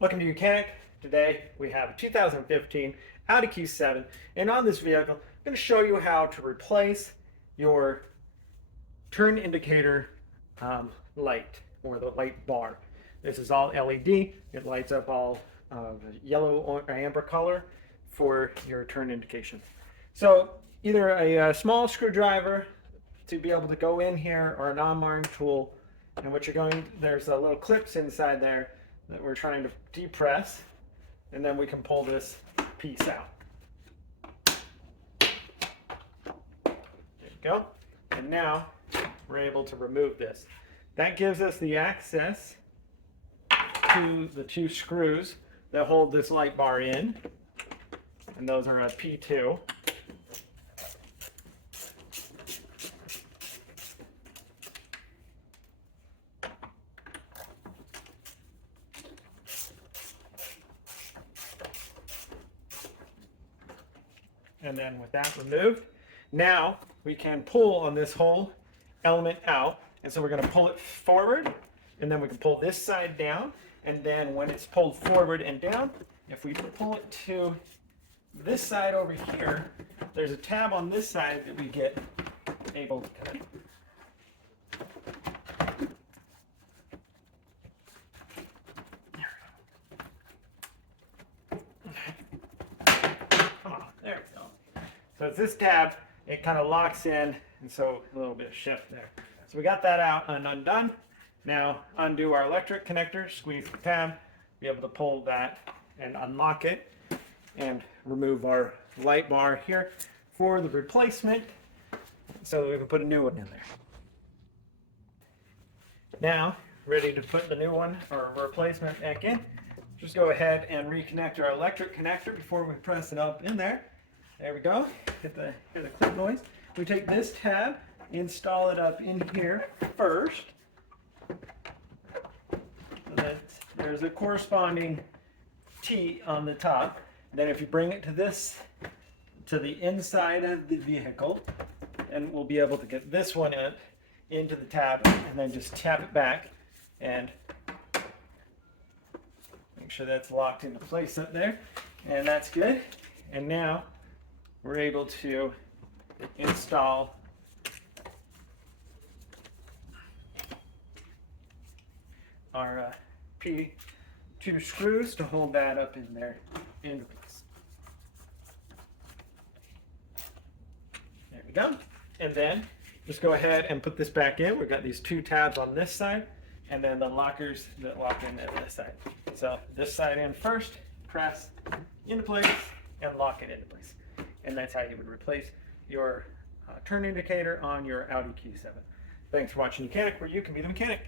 Welcome to Mechanic. Today we have a 2015 Audi Q7, and on this vehicle I'm going to show you how to replace your turn indicator light, or the light bar. This is all LED. It lights up all yellow or amber color for your turn indication. So either a small screwdriver to be able to go in here, or a non-marring tool. And what you're going, there's a little clips inside there that we're trying to depress, and then we can pull this piece out. There you go. And now we're able to remove this. That gives us the access to the two screws that hold this light bar in, and those are a P2. And then with that removed, now we can pull on this whole element out. And so we're going to pull it forward, and then we can pull this side down. And then when it's pulled forward and down, if we pull it to this side over here, there's a tab on this side that we get able to cut. So it's this tab, it kind of locks in, and so a little bit of shift there. So we got that out and undone. Now undo our electric connector, squeeze the tab, be able to pull that and unlock it, and remove our light bar here for the replacement, so that we can put a new one in there. Now, ready to put the new one or replacement back in. Just go ahead and reconnect our electric connector before we press it up in there. There we go. Hear the click noise. We take this tab, install it up in here first. So that there's a corresponding T on the top. Then if you bring it to the inside of the vehicle, and we'll be able to get this one into the tab, and then just tap it back and make sure that's locked into place up there. And that's good. And now we're able to install our P2 screws to hold that up in there in place. There we go. And then just go ahead and put this back in. We've got these two tabs on this side, and then the lockers that lock in at this side. So this side in first, press into place, and lock it into place. And that's how you would replace your turn indicator on your Audi Q7. Thanks for watching Mechanic, where you can be the mechanic.